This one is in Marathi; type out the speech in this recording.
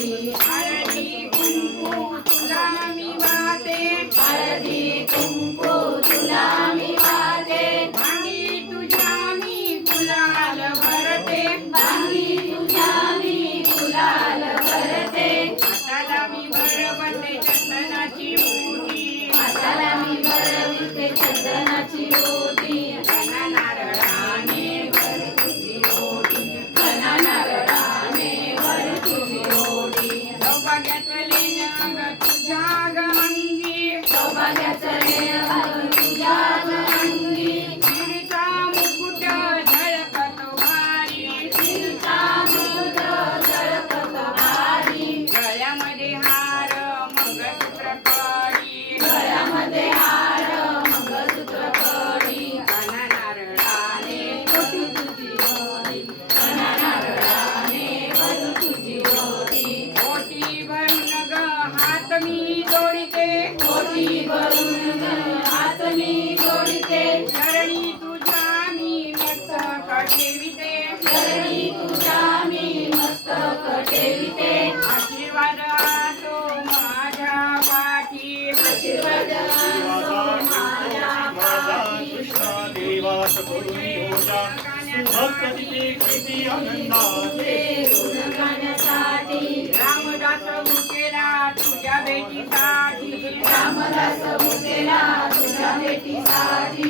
हळदी कुंकू तुला मी वाहते, हळदी कुंकू तुला मी वाहते, भांगी तुझ्या मी गुलाल भरते, भांगी तुझ्या मी गुलाल भरते, हाताला मी भरवते चंदनाची ओटी, हाताला मी भरविते चंदनाची ओटी, घना नारळाने वर तुझी ओटी, घना नारळाने वर तुझी ओटी, सौभाग्यातले नाग तुझ्या ग अंगी, सौभाग्याचं रेग तुझ्या अंगी, शिरचा मुकुट झळकतो भारी, शिरचा मुकुट झळकत भारी, गळ्यामध्ये हार मंगळसूत्र कडी, गळ्यामध्ये हार मंगळसूत्र कडी, घना नारळाने ओटी तुझी ओटी, घना नारळाने वर तुझी ओटी, ओटी भरून ग हात मी जोडिते, ओटी भरून हात मी जोडिते, चरणी तुझ्या मी मस्तक ठेविते, चरणी तुझ्या मी मस्तक ठेविते, आशीर्वाद असो माझ्या पाठी, आशीर्वाद असो माझ्या पाठी, कृष्णा देवास करुणी होता भक्त तिथे कृती आनंदाचे गुण गाण्यासाठी, रामदास मुकेला तुझ्या भेटीसाठी, रामदास मुकेला तुझ्या भेटीसाठी,